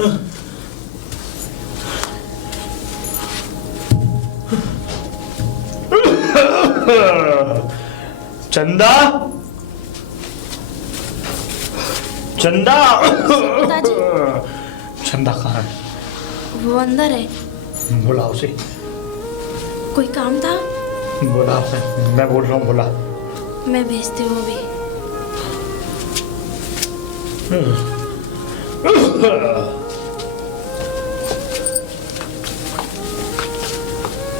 चंदा, चंदा, पिताजी। चंदा कहाँ है? वो अंदर है। बुला उसे। कोई काम था? बुला, मैं बोल रहा हूँ, बुला। मैं भेजती हूँ अभी।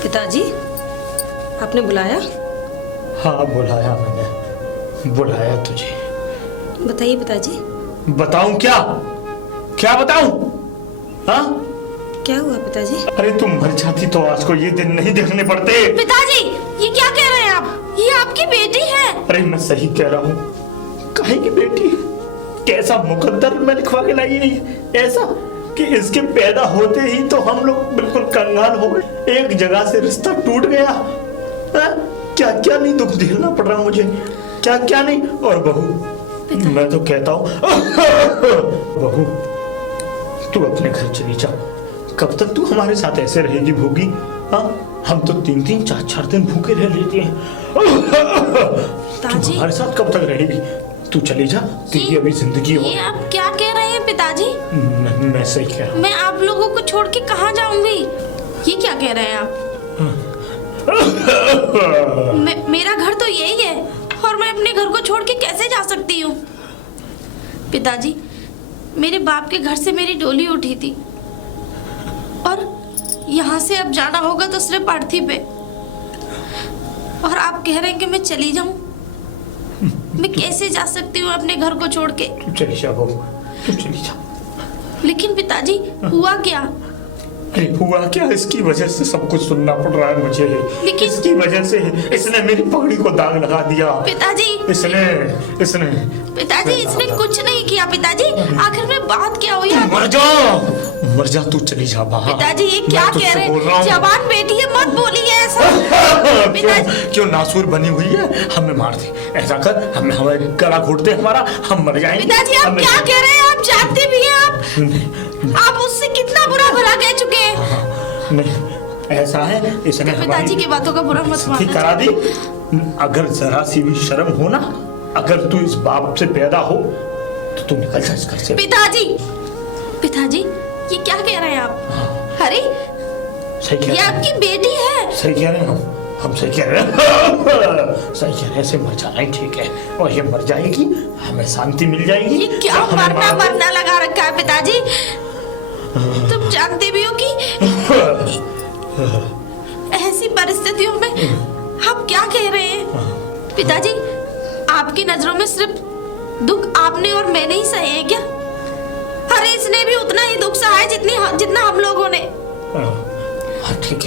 पिताजी, आपने बुलाया? हाँ बुलाया मैंने, बुलाया तुझे। बताइए पिताजी। बताऊं क्या? क्या बताऊं? हाँ? क्या हुआ पिताजी? अरे तुम मर जाती तो आज को ये दिन नहीं देखने पड़ते। पिताजी, ये क्या कह रहे हैं आप? ये आपकी बेटी है। अरे मैं सही कह रहा हूँ। काहे की बेटी? कैसा मुकद्दर में लिखवा के लाई नहीं, ऐसा कि इसके पैदा होते ही तो हम लोग बिल्कुल कंगाल हो गए। एक जगह से रिश्ता टूट गया। क्या क्या नहीं दुख झेलना पड़ रहा मुझे, क्या क्या नहीं। और बहू, मैं तो कहता हूँ बहू, तू अपने घर चली जा। कब तक तू हमारे साथ ऐसे रहेगी भूखी? हाँ, हम तो 3-3 4-4 दिन भूखे रह लेते हैं। तू हमारे साथ कब तक रहेगी? तू चली जा, तेरी अभी जिंदगी हो। ये आप क्या कह रहे हैं पिताजी? मैं सही कह रहा हूँ। मैं आप लोगों को छोड़ के कहाँ जाऊंगी? ये क्या कह रहे हैं आप? मेरा घर तो यही है और मैं अपने घर को छोड़ के कैसे जा सकती हूँ? पिताजी, मेरे बाप के घर से मेरी डोली उठी थी और यहाँ से अब जाना होगा तो सिर्फ अर्थी पे। और आप कह रहे हैं कि मैं चली जाऊं? मैं कैसे जा सकती हूँ अपने घर को छोड़ के? तू चली जा बहू, तू चली जा। लेकिन पिताजी, हुआ क्या? अरे हुआ क्या? इसकी वजह से सब कुछ सुनना पड़ रहा है मुझे। लेकिन इसकी वजह से इसने मेरी पगड़ी को दाग लगा दिया। पिताजी, इसने पिताजी, इसने कुछ नहीं किया। पिताजी, आखिर में बात क्या हुई? मर जा, मर जा, तू चली जा बाहर। पिताजी, ये क्या कह रहे हैं? जवान बेटी है, मत बोलिए ऐसा। क्यों नासूर बनी हुई है? हमें मार दे, ऐसा कर, हमें हमारे गला घोट दे हमारा, हम मर जाएंगे। पिताजी, आप क्या कह रहे हैं? आप जानते भी हैं आप उससे कितना बुरा भला कह चुके हैं। नहीं, ऐसा है, इसने पिताजी की बातों का बुरा मत मानना। करा दी। अगर जरा सी भी शर्म हो ना, अगर तू इस बाप से पैदा हो तो तू निकल जा इस घर से। पिताजी, पिताजी, ये क्या कह रहे हैं आप? अरे सही कह रहे हैं, ये आपकी बेटी है। सही कह रहे हैं हम सही कह रहे हैं। सही कह रहे हैं, ऐसे मर जाना ही ठीक है। और ये मर जाएगी, हमें शांति मिल जाएगी। ये क्या मरना लगा रखा है पिताजी? तुम जानते भी हो कि ऐसी परिस्थितियों में आप क्या कह रहे हैं? पिताजी, आपकी नजरों में सिर्फ दुख आपने और मैंने ही सहे हैं क्या? अरे इसने भी उतना ही दुख सहा है जितना हम लोगों ने। हाँ ठीक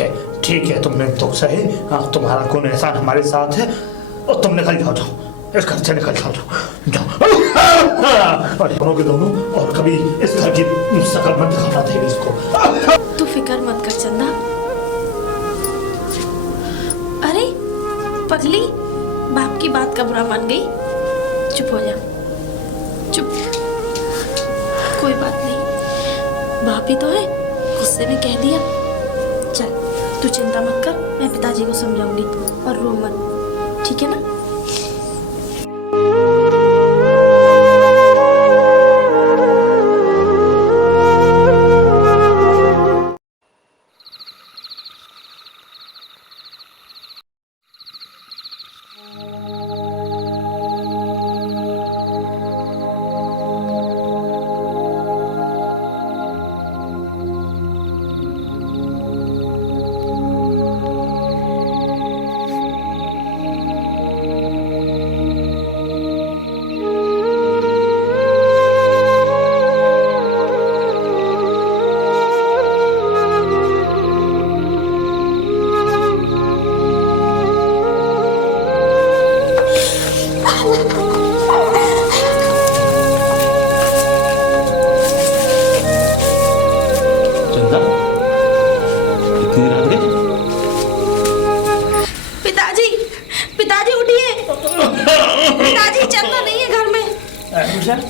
है, तुमने दुख सहे। हाँ, तुम्हारा कौन एहसान हमारे साथ है। और तुम निकल जाओ, इस घर से निकल जाओ। और दोनों के दोनों, और कभी इस घर की शकल मत दिखाना था इसको। तू फिक्र मत कर चंदा। अरे पगली, बाप की बात का बुरा मान गई। चुप हो जा, चुप। कोई बात नहीं, बाप ही तो है, गुस्से में कह दिया। चल, तू चिंता मत कर, मैं पिताजी को समझाऊंगी। और रो मत, ठीक है ना?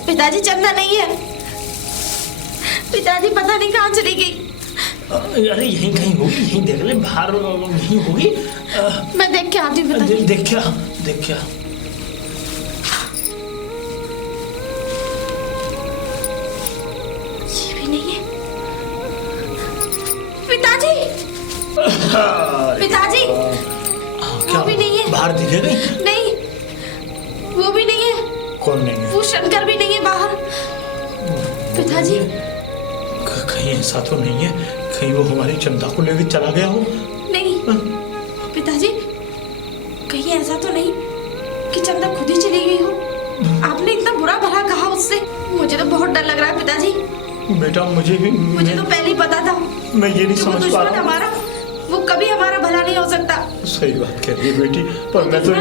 पिताजी चंदा नहीं है। पिताजी पता नहीं कहाँ चली गई। अरे यहीं कहीं होगी, यहीं देख ले, बाहर यहीं होगी। मैं देख के आती हूँ पिताजी। देख क्या, देख क्या। ये भी नहीं है पिताजी। पिताजी वो भी नहीं है। बाहर दिखे गई? नहीं, वो भी नहीं है। कौन नहीं है? वो शंकर भी नहीं है बाहर। पिताजी कहीं ऐसा तो नहीं है कहीं वो हमारी चंदा को लेकर चला गया हो? नहीं पिताजी, कहीं ऐसा तो नहीं कि चंदा खुद ही चली गई हो। आपने इतना बुरा भला कहा उससे, मुझे तो बहुत डर लग रहा है पिताजी। बेटा मुझे तो पहले ही पता था। मैं ये नहीं समझ पा रहा। हमारा वो कभी हमारा भला नहीं हो सकता। सही बात कह रही है बेटी, पर मैं तो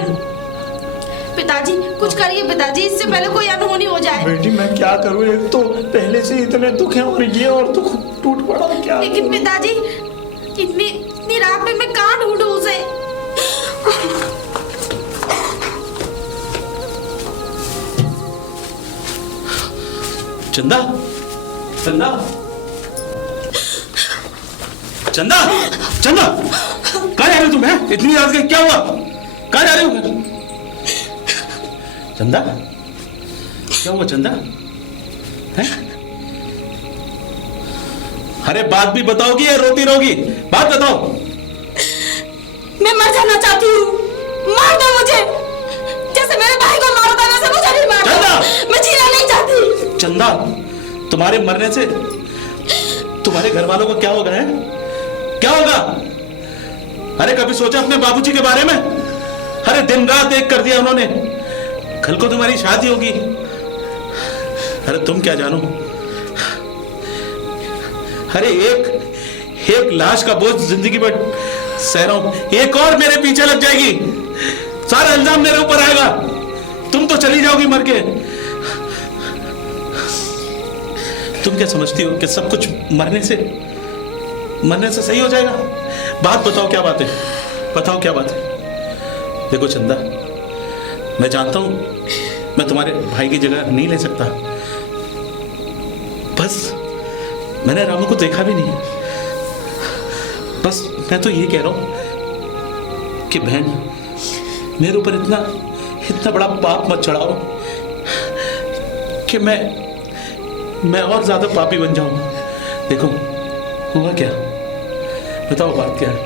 पिताजी कुछ करिए पिताजी, इससे पहले कोई अनहोनी हो जाए। बेटी मैं क्या करूं, एक तो पहले से इतने दुख हैं और ये और दुख टूट पड़ा, क्या लेकिन पिताजी इतनी रात में मैं कहाँ ढूंढूं उसे। चंदा, चंदा, चंदा, चंदा, कहाँ जा रहे हो तुम? हैं इतनी रात के, क्या हुआ? कहाँ जा रहे हो? चंदा, क्या हुआ चंदा? हैं? अरे बात भी बताओगी या रोती रहोगी? बात बताओ। मैं मर जाना चाहती हूँ, मार दो मुझे, जैसे मेरे भाई को मारा था वैसे मुझे भी मार दो। चंदा! मैं जीना नहीं चाहती। चंदा, तुम्हारे मरने से तुम्हारे घर वालों को क्या होगा? है क्या होगा? अरे कभी सोचा अपने बाबूजी के बारे में? अरे दिन रात एक कर दिया उन्होंने। कल को तुम्हारी शादी होगी, अरे तुम क्या जानो। अरे एक लाश का बोझ जिंदगी भर सह रहा हूं, एक और मेरे पीछे लग जाएगी, सारा इल्जाम मेरे ऊपर आएगा, तुम तो चली जाओगी मर के। तुम क्या समझती हो कि सब कुछ मरने से सही हो जाएगा? बात बताओ, क्या बात है? बताओ क्या बात है? देखो चंदा, मैं जानता हूं मैं तुम्हारे भाई की जगह नहीं ले सकता, बस मैंने रामू को देखा भी नहीं। बस मैं तो ये कह रहा हूं कि बहन, मेरे ऊपर इतना बड़ा पाप मत चढ़ाओ कि मैं और ज्यादा पापी बन जाऊं। देखो हुआ क्या, बताओ बात क्या है?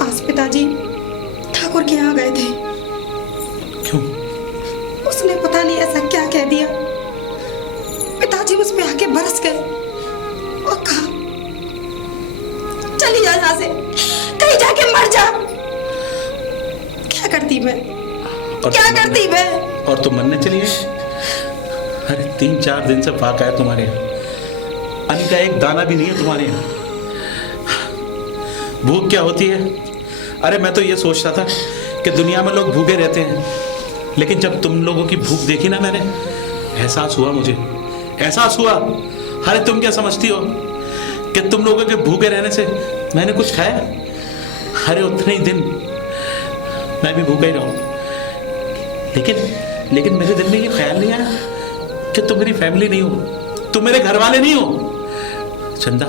आज पिताजी ठाकुर के यहाँ गए थे। क्यों? उसने पता नहीं ऐसा क्या कह दिया, पिताजी उस पे आके बरस गए और कहा चली जा यहाँ से, कहीं जाके मर जा। क्या करती मैं, क्या करती मैं? और तुम मरने चली गई? अरे 3-4 दिन से फाका है तुम्हारे यहाँ, अन्न का एक दाना भी नहीं है तुम्हारे यहाँ। भूख क्या होती है? अरे मैं तो ये सोचता था कि दुनिया में लोग भूखे रहते हैं, लेकिन जब तुम लोगों की भूख देखी ना मैंने, एहसास हुआ, मुझे एहसास हुआ। अरे तुम क्या समझती हो कि तुम लोगों के भूखे रहने से मैंने कुछ खाया? अरे उतने ही दिन मैं भी भूखा ही रहूं, लेकिन मेरे दिल में ये ख्याल नहीं आया कि तुम मेरी फैमिली नहीं हो, तुम मेरे घर वाले नहीं हो। चंदा,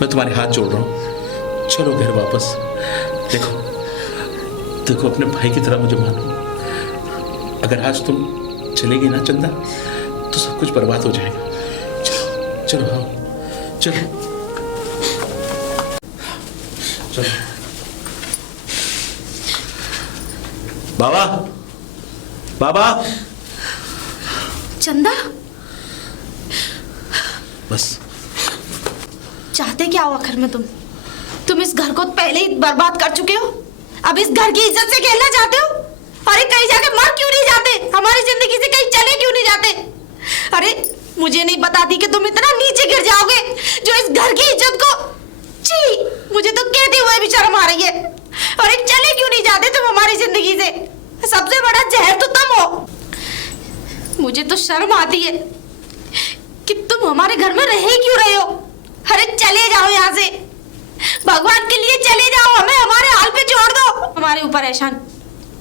मैं तुम्हारे हाथ जोड़ रहा हूं, चलो घर वापस। देखो अपने भाई की तरह मुझे मानो। अगर आज तुम चलेगी ना चंदा, तो सब कुछ बर्बाद हो जाएगा। चलो आओ, चलो चलो। बाबा चंदा, बस चाहते क्या हो आखिर में? तुम इस घर को पहले ही बर्बाद कर चुके हो, अब इस घर की इज्जत से खेलना चाहते हो? अरे कहीं जाके मर क्यों नहीं जाते? हमारी जिंदगी से कहीं चले क्यों नहीं जाते? अरे मुझे नहीं पता थी कि तुम इतना नीचे गिर जाओगे जो इस घर की इज्जत को। छी, मुझे तो कहते हुए भी शर्म आ रही है। अरे चले क्यों नहीं जाते तुम हमारी जिंदगी से? सबसे बड़ा जहर तो तुम हो। मुझे तो शर्म आती है कि तुम हमारे घर में रह क्यों रहे हो। अरे चले जाओ यहाँ से, भगवान के लिए चले जाओ, हमें हमारे हाल पे छोड़ दो। हमारे ऊपर एहसान,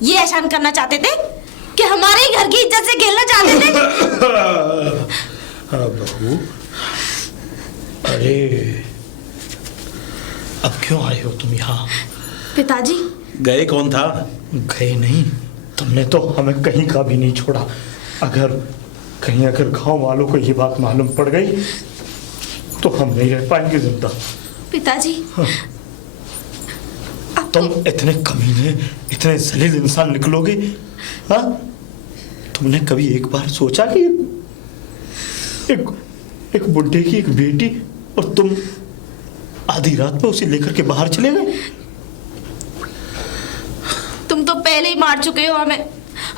ये एहसान करना चाहते थे कि हमारे ही घर की इज्जत से खेलना चाहते थे। हाँ बहू, अरे अब क्यों आए हो तुम यहाँ? पिताजी, गए कौन था? गए नहीं, तुमने तो हमें कहीं का भी नहीं छोड़ा। अगर गांव वालों को ये बात मालूम पड़ गई तो हम नहीं रह पाएंगे जिंदा। पिताजी, हाँ। तुम इतने कमीने, इतने जलील इंसान निकलोगे? हाँ, तुमने कभी एक बार सोचा कि एक बुड्ढे की एक बेटी और तुम आधी रात में उसे लेकर के बाहर चले गए? तुम तो पहले ही मार चुके हो हमें,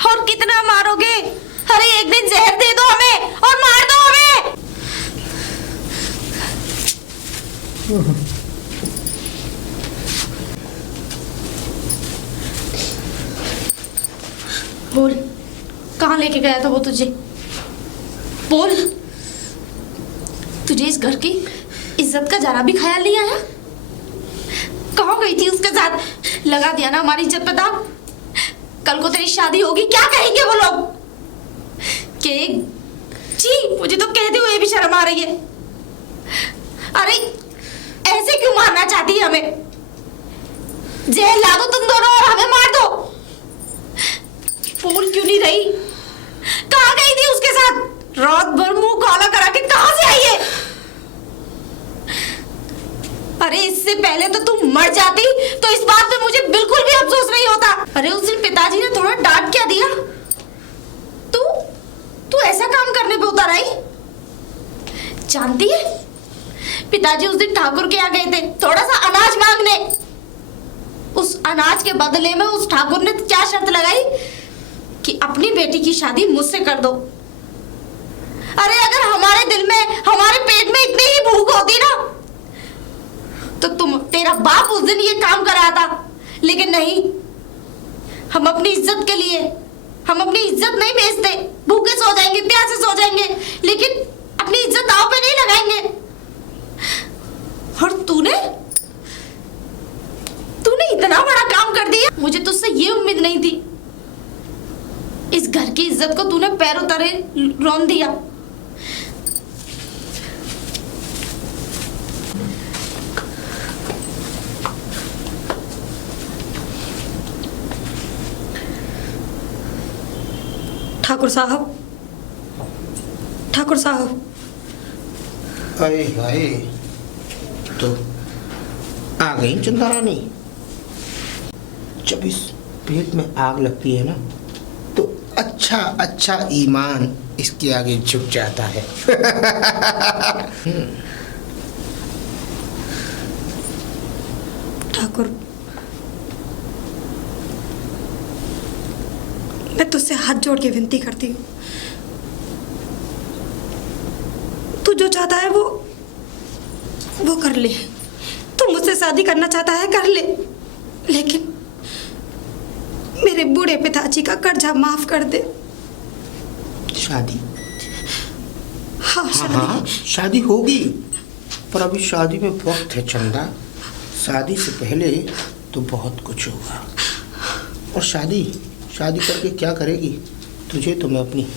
और कितना मारोगे? अरे एक दिन जहर दे दो हमें और मार दो हमें। बोल, कहाँ लेके गया था वो तुझे? बोल, तुझे इस घर की इज्जत का जरा भी ख्याल नहीं आया? कहाँ गई थी उसके साथ? लगा दिया ना हमारी इज्जत पे दाग। कल को तेरी शादी होगी, क्या कहेंगे वो लोग? कि जी, मुझे तो कहते हुए भी शर्म आ रही है। अरे ऐसे क्यों मारना चाहती है हमें? जेल ला दो तुम दोनों और हमें मार दो। बोल क्यों नहीं रही? कहाँ गई थी उसके साथ? रात भर मुंह काला करा के कहाँ से आई है? अरे इससे पहले तो तुम मर जाती तो इस बात पे मुझे बिल्कुल भी अफसोस नहीं होता। अरे उस दिन पिताजी ने थोड़ा डांट क्या दिया? तू ऐसा काम करने पे उतर आई? जानती है, पिताजी उस दिन ठाकुर के यहाँ गए थे थोड़ा सा अनाज मांगने। उस अनाज के बदले में उस ठाकुर ने क्या शर्त लगाई कि अपनी बेटी की शादी मुझसे कर दो। अरे अगर हमारे दिल में, हमारे पेट में इतनी ही भूख होती ना तो तेरा बाप उस दिन ये काम कराता। लेकिन नहीं, हम अपनी इज्जत के लिए, हम अपनी इज्जत नहीं बेचते। भूखे सो जाएंगे, प्यासे सो जाएंगे, लेकिन अपनी इज्जत दांव पे नहीं लगाएंगे। और तूने इतना बड़ा काम कर दिया। मुझे तुझसे ये उम्मीद नहीं थी। इस घर की इज्जत को तूने पैरों तले रौंद दिया। ठाकुर साहब, अरे हाय, तो आ गई चंदा रानी। जब इस पेट में आग लगती है ना तो अच्छा ईमान इसके आगे झुक जाता है। ठाकुर, मैं तुझसे हाथ जोड़ के विनती करती हूँ, तू जो चाहता है वो कर ले। तू मुझसे शादी करना चाहता है, कर ले, लेकिन मेरे बूढ़े पिताजी का कर्जा माफ कर दे। शादी? हाँ, हाँ, शादी होगी, पर अभी शादी में वक्त है चंदा। शादी से पहले तो बहुत कुछ होगा। और शादी करके क्या करेगी? तुझे तो मैं अपनी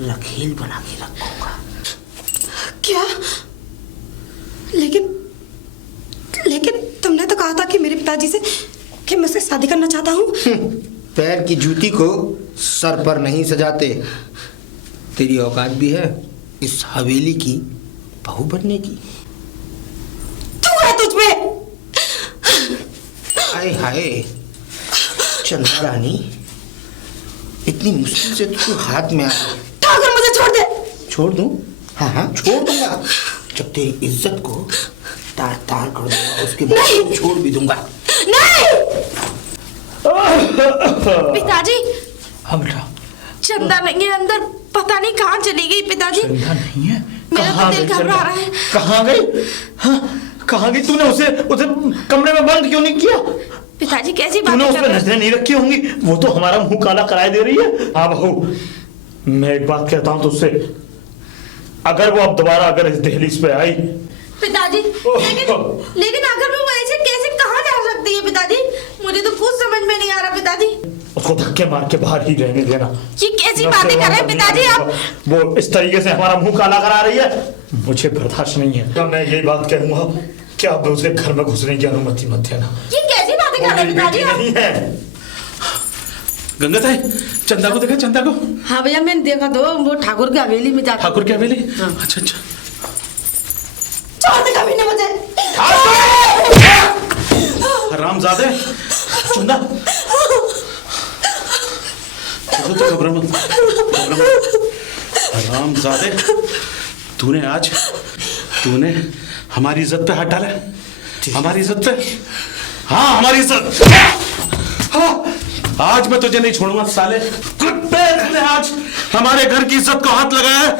रखेल बना के रखूंगा। क्या? लेकिन तुमने तो कहा था कि मेरे पिताजी से कि मैं उससे शादी करना चाहता हूँ। पैर की जूती को सर पर नहीं सजाते। तेरी औकात भी है इस हवेली की बहू बनने की। तू है तुझ में। हाय हाय चंदा रानी, इतनी मुश्किल से तू हाथ में आ गई। ठाकुर, मुझे छोड़ दे। छोड़ दूं? हाँ, छोड़ दूंगा। जब तेरी इज्जत को तार तार कर दूंगा, उसके बाद छोड़ भी दूंगा। नहीं पिताजी, हाँ बेटा। चंदा नहीं है अंदर, पता नहीं कहाँ चली गई। पिताजी, चंदा नहीं है? मेरा तो दिल घबरा रहा है। कहाँ गई? हाँ, कहाँ गई? तूने उसे कमरे में बंद क्यों नहीं किया? पिताजी कैसी बात तूने कर उस पर रहे नजरें नहीं रखी होंगी? वो तो हमारा मुंह काला कराए दे रही है। हाँ बहू, मैं एक बात कहता हूँ तुझसे, अगर वो अब दोबारा अगर इस दहलीज पे आई। पिताजी, लेकिन अगर वो ऐसे कैसे कहाँ जा सकती है पिताजी? मुझे तो कुछ समझ में नहीं आ रहा पिताजी। उसको धक्के मार के बाहर ही रहने देना। ये कैसी बातें कर रहे हैं पिताजी आप? वो इस तरीके से हमारा मुंह काला करा रही है, मुझे बर्दाश्त नहीं है। तो मैं यही बात कहूंगा कि आप उसे घर में घुसने की अनुमति मत देना। ये कैसी बातें कर रहे हैं पिताजी आप? नहीं है। गंगाताई, चंदा को देखा? चंदा को? हाँ भैया मैंने देखा तो वो ठाकुर की हवेली में जाता। ठाकुर की हवेली? अच्छा अच्छा। छोड़ दे कभी ना मुझे। हरामजादे, चंदा चलो तो घबरा मत, हरामजादे, तूने हमारी इज्जत पे हाथ डाला है, हमारी इज्जत पे। हाँ हमारी इज्जत। आज मैं तुझे नहीं छोड़ूंगा साले कुत्ते ने आज हमारे घर की इज्जत को हाथ लगाया है।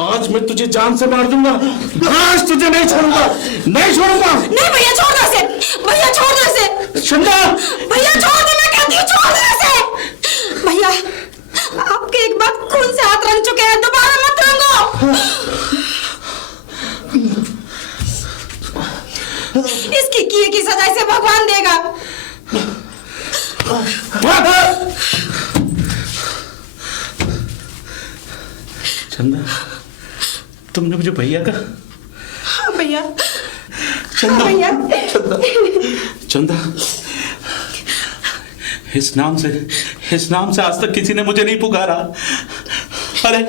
आज मैं तुझे जान से मार दूंगा। आज तुझे नहीं छोड़ूंगा, नहीं छोड़ूंगा। नहीं भैया छोड़ दो इसे, भैया छोड़ दो इसे। चंदा भैया छोड़ दो, मैं कहती हूँ छोड़ दो इसे। भैया आपके एक बार खून से हाथ रंग चुके हैं, दोबारा मत रंगो। इसकी किए की सजा इसे भगवान देगा। चंदा, तुमने मुझे भैया कहा? हाँ भैया। चंदा, भैया। चंदा, इस नाम से आज तक किसी ने मुझे नहीं पुकारा। अरे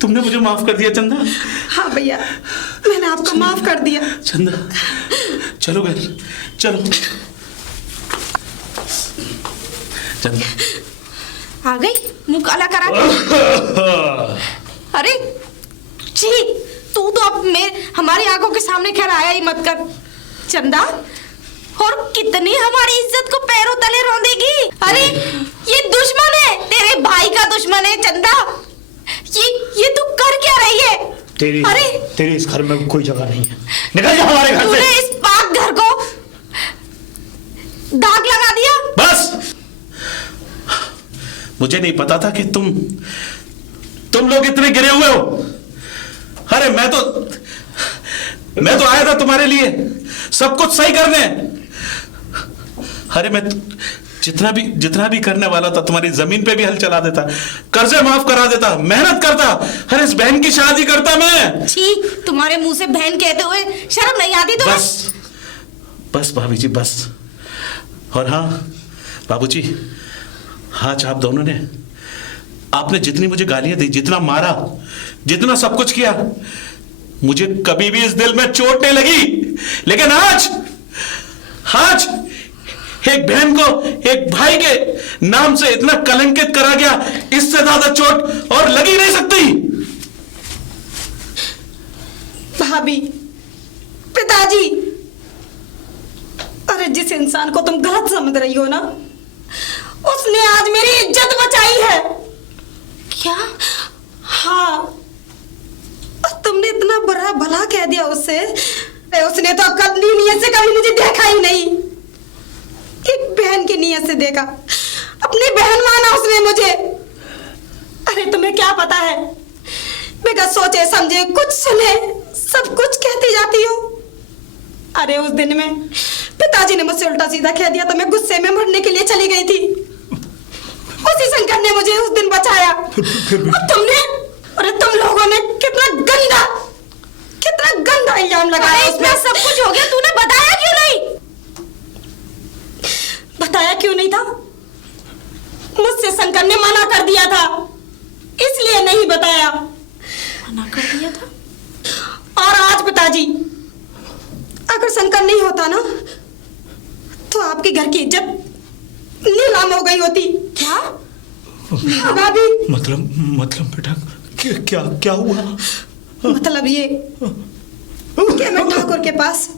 तुमने मुझे माफ कर दिया चंदा। हाँ भैया मैंने आपको माफ कर दिया। चंदा चलो घर चलो। चंदा आ गई मुंह काला करा के। अरे जी तू तो अब हमारी आंखों के सामने खैर आया ही मत कर चंदा। और कितनी हमारी इज्जत को पैरों तले रौंदेगी। अरे ये दुश्मन है, तेरे भाई का दुश्मन है चंदा। ये तू कर क्या रही है? तेरी इस घर में कोई जगह नहीं है, निकल जा हमारे घर से। तूने इस पाक घर को दाग लगा दिया। बस, मुझे नहीं पता था कि तुम लोग इतने गिरे हुए हो। अरे मैं तो आया था तुम्हारे लिए सब कुछ सही करने। अरे मैं जितना भी करने वाला था, तुम्हारी जमीन पे भी हल चला देता, कर्जे माफ करा देता, मेहनत करता, अरे इस बहन की शादी करता मैं। छी, तुम्हारे मुंह से बहन कहते हुए शर्म नहीं आती तुम्हें? बस भाभी जी बस। और हाँ बाबूजी, आज आप दोनों ने, आपने जितनी मुझे गालियां दी, जितना मारा, जितना सब कुछ किया, मुझे कभी भी इस दिल में चोट नहीं लगी। लेकिन आज एक बहन को एक भाई के नाम से इतना कलंकित करा गया, इससे ज्यादा चोट और लगी नहीं सकती। भाभी, पिताजी, अरे जिस इंसान को तुम गलत समझ रही हो ना, उसने आज मेरी इज्जत बचाई है। क्या? हाँ, और तुमने इतना बुरा भला कह दिया उससे। उसने तो अपनी नीयत से कभी मुझे देखा ही नहीं, एक बहन की नीयत से देखा, अपनी बहन माना उसने मुझे। अरे तुम्हें क्या पता है, बेटा सोचे समझे कुछ सुने सब कुछ कहती जाती हो। अरे उस दिन में पिताजी ने मुझसे उल्टा सीधा कह दिया तो मैं गुस्से में मरने के लिए चली गई थी। उसी शंकर ने मुझे उस दिन बचाया। और तुमने, अरे तुम लोगों ने कितना गंदा इल्जाम लगाया। इसमें सब कुछ हो गया, तूने बताया क्यों नहीं? बताया क्यों नहीं था? मुझसे शंकर ने मना कर दिया था, इसलिए नहीं बताया। मना कर दिया था? और आज पिताजी, अगर शंकर नहीं होता ना, तो आपके घर की इज्जत नीलाम हो गई होती। क्या? भाभी, मतलब बेटा क्या हुआ? मतलब ये कि मैं ठाकुर के पास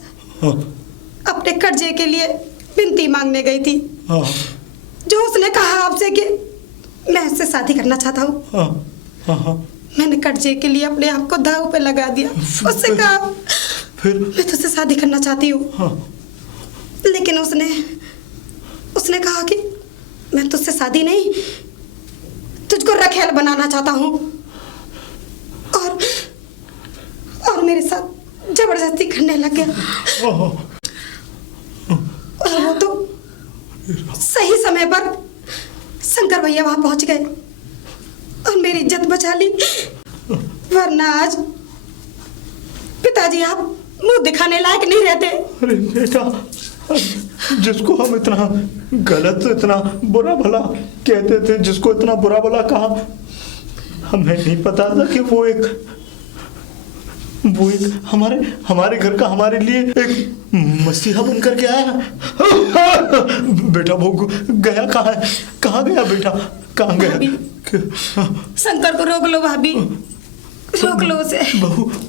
अपने कर्जे के लिए विनती मांगने गई थी। जो उसने कहा आपसे कि मैं उससे शादी करना चाहता हूँ। मैंने कर्जे के लिए अपने आप को दांव पे लगा दिया। उससे कहा फिर मैं तुझसे शादी करना चाहती हूँ। लेकिन उसने कहा कि मैं तुझसे शादी नहीं, तुझको रखेल बनाना चाहता हूँ। और मेरे साथ जबरदस्ती करने लग गया। सही समय पर शंकर भैया वहां पहुंच गए और मेरी इज्जत बचा ली, वरना आज पिताजी आप मुंह दिखाने लायक नहीं रहते। अरे बेटा, जिसको हम इतना गलत, इतना बुरा भला कहते थे, जिसको इतना बुरा भला कहा, हमें नहीं पता था कि वो एक हमारे घर का, हमारे लिए एक मसीहा बनकर के आया। बेटा वो गया कहाँ है? कहाँ गया बेटा? कहाँ गया? शंकर को रोक लो भाभी, रोक लो उसे।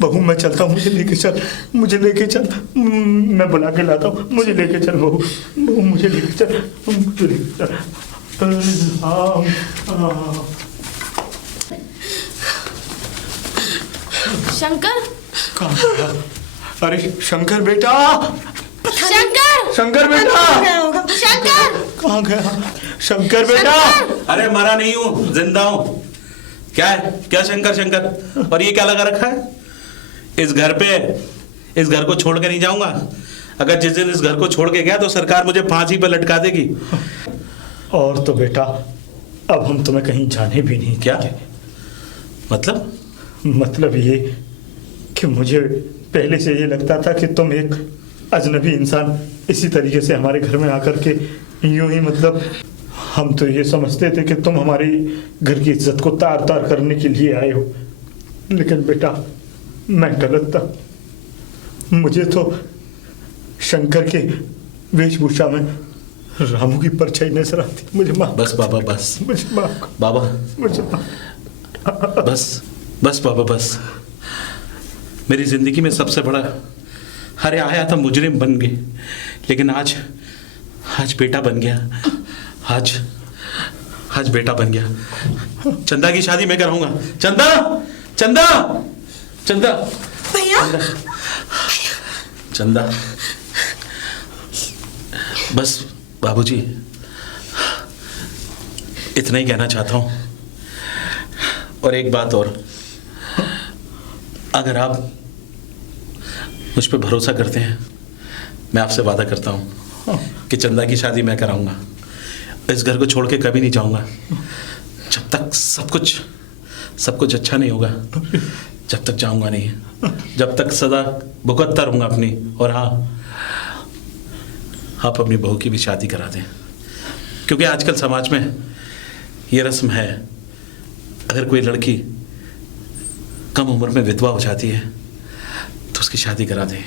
बहू मैं चलता हूँ, मुझे लेके चल, मुझे लेके चल, मैं बुला के लाता हूँ, मुझे लेके चल बहू, मुझे लेके चल, मुझे लेके चल। शंकर, कहाँ गया? अरे शंकर बेटा, शंकर बेटा, शंकर, कहाँ गया शंकर बेटा? अरे मरा नहीं हूं, जिंदा हूं। क्या है? क्या शंकर शंकर? और ये क्या लगा रखा है? इस घर को छोड़ के नहीं जाऊंगा। अगर जिस दिन इस घर को छोड़ के गया तो सरकार मुझे फांसी पर लटका देगी। और तो बेटा अब हम तुम्हें कहीं जाने भी नहीं। क्या मतलब ये कि मुझे पहले से ये लगता था कि तुम एक अजनबी इंसान इसी तरीके से हमारे घर में आकर के यूं ही, मतलब हम तो ये समझते थे कि तुम हमारी घर की इज्जत को तार तार करने के लिए आए हो। लेकिन बेटा मैं गलत था। मुझे तो शंकर के वेशभूषा में रामू की परछाई नजर आती। मुझे माफ। बस बाबा बस। मुझे माफ। बाबा मुझे माफ। बस बाबा बस। मेरी जिंदगी में सबसे बड़ा, अरे आया था मुजरिम बन गई, लेकिन आज बेटा बन गया। आज बेटा बन गया। चंदा की शादी मैं कराऊंगा। चंदा भैया, चंदा। बस बाबूजी, इतना ही कहना चाहता हूं। और एक बात और, अगर आप मुझ पर भरोसा करते हैं, मैं आपसे वादा करता हूं कि चंदा की शादी मैं कराऊंगा। इस घर को छोड़ के कभी नहीं जाऊंगा जब तक सब कुछ अच्छा नहीं होगा। जब तक जाऊंगा नहीं, जब तक सदा भुगतता रहूंगा अपनी। और हाँ, आप अपनी बहू की भी शादी करा दें, क्योंकि आजकल समाज में ये रस्म है, अगर कोई लड़की कम उम्र में विधवा हो जाती है तो उसकी शादी करा दें।